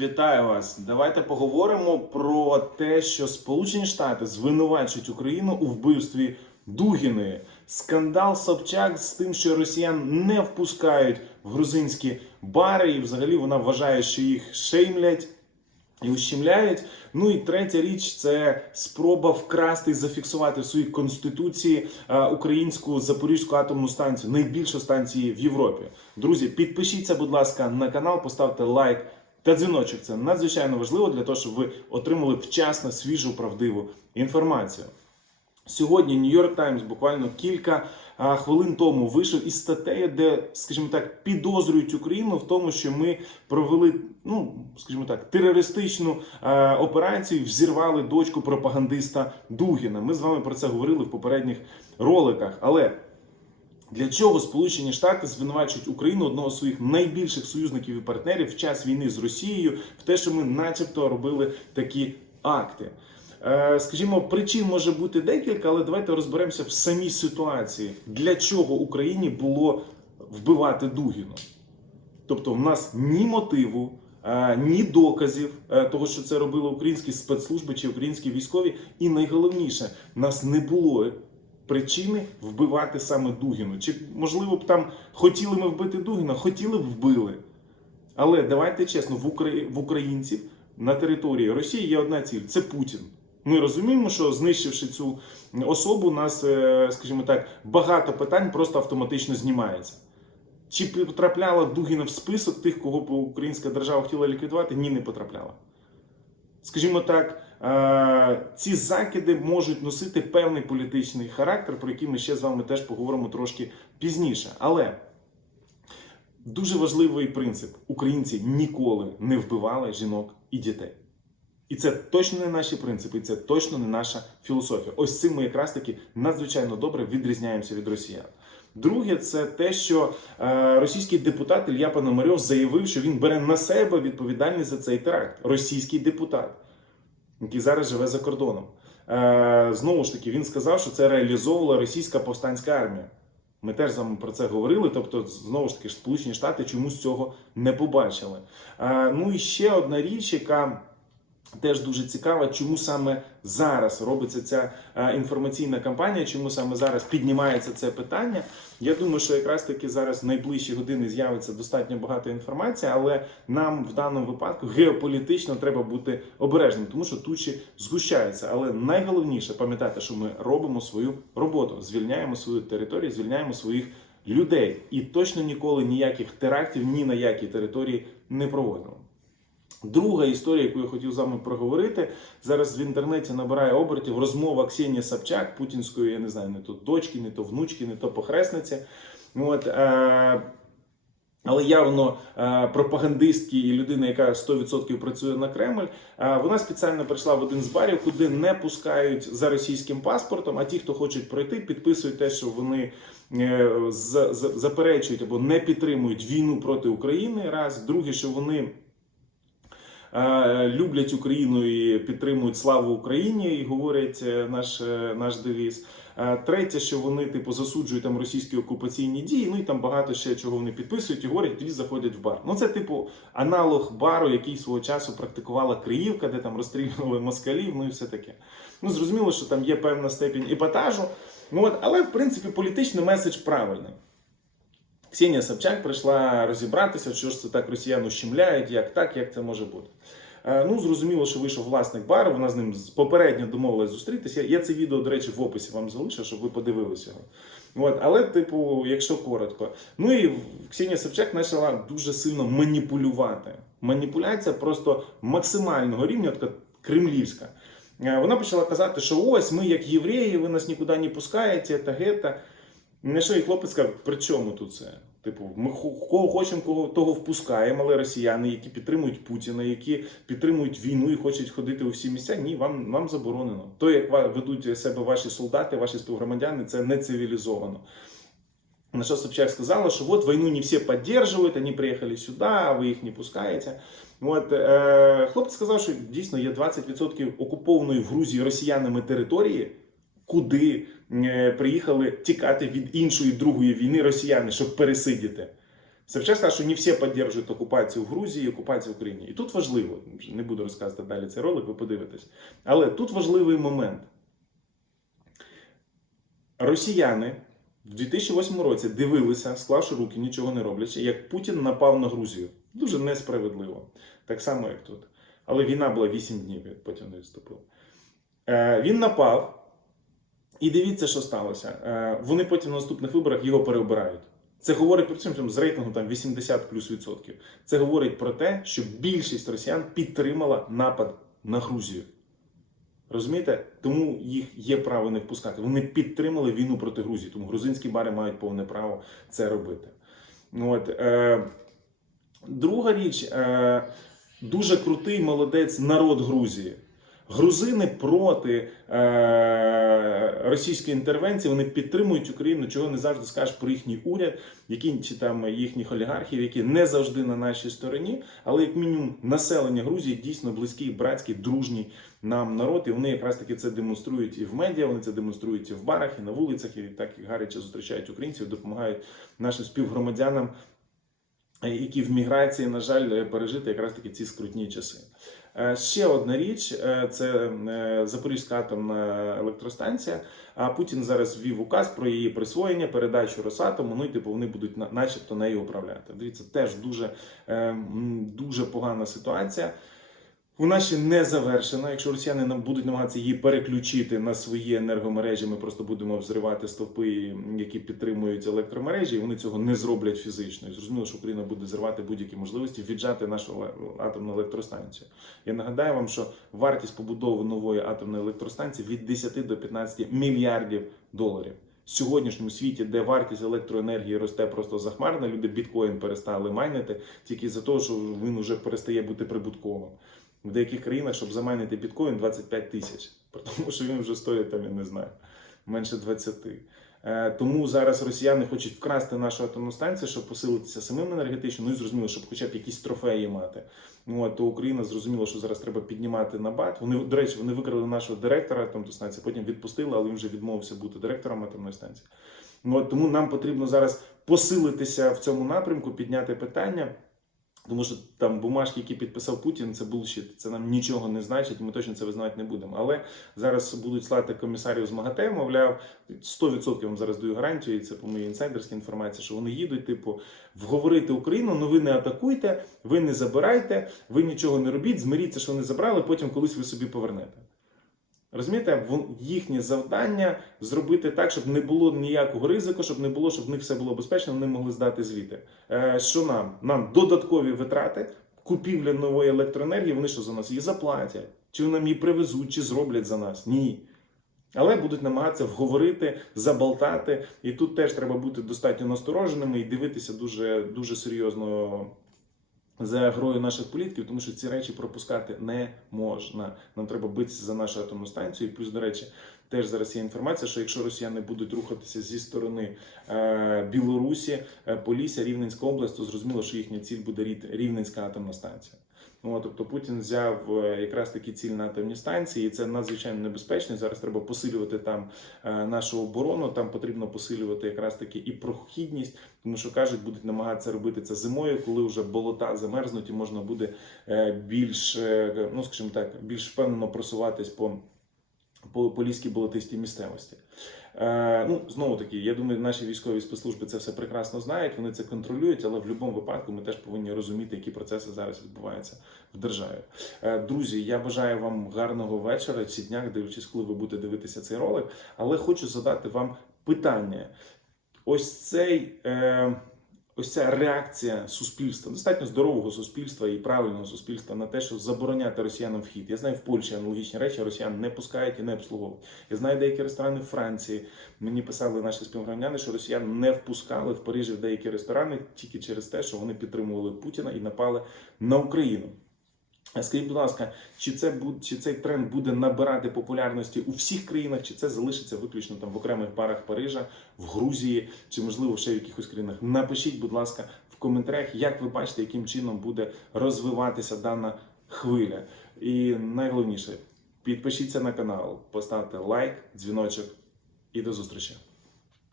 вітаю вас. Давайте поговоримо про те, що Сполучені Штати звинувачують Україну у вбивстві Дугіної. Скандал Собчак з тим, що росіян не впускають в грузинські бари, і взагалі вона вважає, що їх шеймлять. І ущемляють. Ну і третя річ це спроба вкрасти і зафіксувати в своїй конституції е, українську Запорізьку атомну станцію, найбільшу станцію в Європі. Друзі, підпишіться, будь ласка, на канал, поставте лайк та дзвіночок. Це надзвичайно важливо для того, щоб ви отримали вчасно свіжу правдиву інформацію. Сьогодні Нью-Йорк Таймс буквально кілька а, хвилин тому вийшов із статтею, де, скажімо так, підозрюють Україну в тому, що ми провели, ну скажімо так, терористичну а, операцію, взірвали дочку пропагандиста Дугіна. Ми з вами про це говорили в попередніх роликах. Але для чого Сполучені Штати звинувачують Україну одного з своїх найбільших союзників і партнерів в час війни з Росією в те, що ми, начебто, робили такі акти? Е, Скажімо, причин може бути декілька, але давайте розберемося в самій ситуації, для чого Україні було вбивати Дугіна. Тобто, в нас ні мотиву, е, ні доказів е, того, що це робили українські спецслужби чи українські військові, і найголовніше, нас не було причини вбивати саме Дугіну. Чи можливо б там хотіли ми вбити Дугіна? Хотіли б вбили. Але давайте чесно, в, Украї... в українців на території Росії є одна ціль це Путін. Ми розуміємо, що знищивши цю особу, нас, е, скажімо так, багато питань просто автоматично знімається. Чи потрапляла Дугіна в список тих, кого б українська держава хотіла ліквідувати? Ні, не потрапляла. Скажімо так, ці закиди можуть носити певний політичний характер, про який ми ще з вами теж поговоримо трошки пізніше. Але дуже важливий принцип: українці ніколи не вбивали жінок і дітей. І це точно не наші принципи, і це точно не наша філософія. Ось цим ми якраз таки надзвичайно добре відрізняємося від росіян. Друге, це те, що е, російський депутат Ілья Пономарьов заявив, що він бере на себе відповідальність за цей теракт. Російський депутат, який зараз живе за кордоном. Е, знову ж таки, він сказав, що це реалізовувала російська повстанська армія. Ми теж з вами про це говорили. Тобто, знову ж таки, Сполучені Штати чомусь цього не побачили. Е, ну і ще одна річ, яка Теж дуже цікаво, чому саме зараз робиться ця е, інформаційна кампанія, чому саме зараз піднімається це питання. Я думаю, що якраз таки зараз в найближчі години з'явиться достатньо багато інформації, але нам в даному випадку геополітично треба бути обережним, тому що тучі згущаються. Але найголовніше пам'ятати, що ми робимо свою роботу, звільняємо свою територію, звільняємо своїх людей, і точно ніколи ніяких терактів ні на якій території не проводимо. Друга історія, яку я хотів з вами проговорити, зараз в інтернеті набирає обертів розмова Ксенії Собчак, путінської, я не знаю, не то дочки, не то внучки, не то похресниці. От, е, але явно е, пропагандистки і людина, яка 100% працює на Кремль, е, вона спеціально прийшла в один з барів, куди не пускають за російським паспортом. А ті, хто хочуть пройти, підписують те, що вони е, заперечують або не підтримують війну проти України. Раз, друге, що вони. Е, люблять Україну і підтримують славу Україні, і говорять е, наш, е, наш девіз. Третє, що вони типу засуджують там російські окупаційні дії. Ну і там багато ще чого вони підписують і говорять, тоді заходять в бар. Ну це типу аналог бару, який свого часу практикувала Криївка, де там розстрілювали москалів. Ну і все таке. Ну зрозуміло, що там є певна степінь епатажу. Ну от, але в принципі політичний меседж правильний. Ксенія Собчак прийшла розібратися, що ж це так росіян ущемляють, як так, як це може бути. Е, Ну, зрозуміло, що вийшов власник бару, вона з ним попередньо домовилась зустрітися. Я це відео, до речі, в описі вам залишив, щоб ви подивилися його. От, але, типу, якщо коротко. Ну і Ксенія Собчак почала дуже сильно маніпулювати. Маніпуляція просто максимального рівня, така кремлівська. Е, Вона почала казати, що ось ми, як євреї, ви нас нікуди не пускаєте, та гета. На що і хлопець сказав, при чому тут це? Типу, ми кого хочемо, кого того впускаємо, але росіяни, які підтримують Путіна, які підтримують війну і хочуть ходити у всі місця, ні, вам, вам заборонено. То, як ведуть себе ваші солдати, ваші співгромадяни, це не цивілізовано. На що Собчак сказала, що от війну не всі підтримують, вони приїхали сюди, а ви їх не пускаєте. От, е, хлопець сказав, що дійсно є 20% окупованої в Грузії росіянами території, куди е, приїхали тікати від іншої другої війни росіяни, щоб пересидіти. Собчак сказав, що не всі підтримують окупацію в Грузії, окупацію в Україні. І тут важливо, не буду розказувати далі цей ролик, ви подивитесь. Але тут важливий момент. Росіяни в 2008 році дивилися, склавши руки, нічого не роблячи, як Путін напав на Грузію. Дуже несправедливо. Так само, як тут. Але війна була 8 днів, як потім не відступив. Е, він напав, і дивіться, що сталося. Е, вони потім на наступних виборах його переобирають. Це говорить про цьому з рейтингу там 80 плюс відсотків. Це говорить про те, що більшість росіян підтримала напад на Грузію. Розумієте? Тому їх є право не впускати. Вони підтримали війну проти Грузії, тому грузинські бари мають повне право це робити. От, е, друга річ, е, дуже крутий молодець народ Грузії. Грузини проти е, російської інтервенції вони підтримують Україну, чого не завжди скажеш про їхній уряд, які чи там їхніх олігархів, які не завжди на нашій стороні, але як мінімум населення Грузії дійсно близький, братський, дружній нам народ, і вони якраз таки це демонструють і в медіа, вони це демонструють і в барах, і на вулицях, і так гаряче зустрічають українців, допомагають нашим співгромадянам, е, які в міграції, на жаль, пережити якраз таки ці скрутні часи. Е, Ще одна річ е, це е, Запорізька атомна електростанція. А Путін зараз ввів указ про її присвоєння, передачу Росатому. Ну і типу вони будуть начебто нею управляти. Дивіться, теж дуже, дуже погана ситуація. Вона ще не завершена. Якщо росіяни нам будуть намагатися її переключити на свої енергомережі, ми просто будемо взривати стовпи, які підтримують електромережі, і вони цього не зроблять фізично. І зрозуміло, що Україна буде зривати будь-які можливості віджати нашу атомну електростанцію. Я нагадаю вам, що вартість побудови нової атомної електростанції від 10 до 15 мільярдів доларів. В сьогоднішньому світі, де вартість електроенергії росте просто захмарно, люди біткоін перестали майнити тільки за того, що він вже перестає бути прибутковим. В деяких країнах, щоб замайнити біткоін, 25 тисяч. Тому що він вже стоїть там, я не знаю, менше 20. Е, Тому зараз росіяни хочуть вкрасти нашу атомну станцію, щоб посилитися самим енергетично, ну і зрозуміло, щоб хоча б якісь трофеї мати. Ну, от, то Україна зрозуміла, що зараз треба піднімати набат. Вони, до речі, вони викрали нашого директора атомної станції, потім відпустили, але він вже відмовився бути директором атомної станції. Ну, от, тому нам потрібно зараз посилитися в цьому напрямку, підняти питання. Тому що там бумажки, які підписав Путін, це булшіт, це нам нічого не значить, ми точно це визнавати не будемо. Але зараз будуть слати комісарів з МАГАТЕ, мовляв, 100% вам зараз даю гарантію, і це по моїй інсайдерській інформації, що вони їдуть, типу, вговорити Україну, ну ви не атакуйте, ви не забирайте, ви нічого не робіть, змиріться, що вони забрали, потім колись ви собі повернете. Розумієте, їхнє завдання зробити так, щоб не було ніякого ризику, щоб не було, щоб в них все було безпечно, вони могли здати звіти. Е, що нам? Нам додаткові витрати, купівля нової електроенергії, вони що за нас її заплатять? Чи нам її привезуть, чи зроблять за нас? Ні. Але будуть намагатися вговорити, заболтати. І тут теж треба бути достатньо настороженими і дивитися дуже, дуже серйозно за грою наших політиків, тому що ці речі пропускати не можна. Нам треба битися за нашу атомну станцію. І плюс, до речі, теж зараз є інформація, що якщо росіяни будуть рухатися зі сторони е, Білорусі, е, Полісся, Рівненська область, то зрозуміло, що їхня ціль буде Рівненська атомна станція. Ну, тобто Путін взяв е, якраз такі ціль на атомні станції, і це надзвичайно небезпечно. Зараз треба посилювати там е, нашу оборону. Там потрібно посилювати якраз таки і прохідність, тому що кажуть, будуть намагатися робити це зимою, коли вже болота замерзнуть, і можна буде е, більш, ну скажімо так, більш впевнено просуватись по, по поліській болотистій місцевості. Е, ну, знову таки, я думаю, наші військові спецслужби це все прекрасно знають, вони це контролюють, але в будь-якому випадку ми теж повинні розуміти, які процеси зараз відбуваються в державі. Е, друзі, я бажаю вам гарного вечора чи дня, дивлячись, коли ви будете дивитися цей ролик, але хочу задати вам питання. Ось цей. Е, Ось ця реакція суспільства, достатньо здорового суспільства і правильного суспільства на те, що забороняти росіянам вхід. Я знаю, в Польщі аналогічні речі росіян не пускають і не обслуговують. Я знаю деякі ресторани в Франції. Мені писали наші співгромадяни, що росіян не впускали в Парижі в деякі ресторани тільки через те, що вони підтримували Путіна і напали на Україну. Скажіть, будь ласка, чи це буде, чи цей тренд буде набирати популярності у всіх країнах, чи це залишиться виключно там в окремих барах Парижа, в Грузії, чи можливо ще в якихось країнах? Напишіть, будь ласка, в коментарях, як ви бачите, яким чином буде розвиватися дана хвиля. І найголовніше, підпишіться на канал, поставте лайк, дзвіночок і до зустрічі.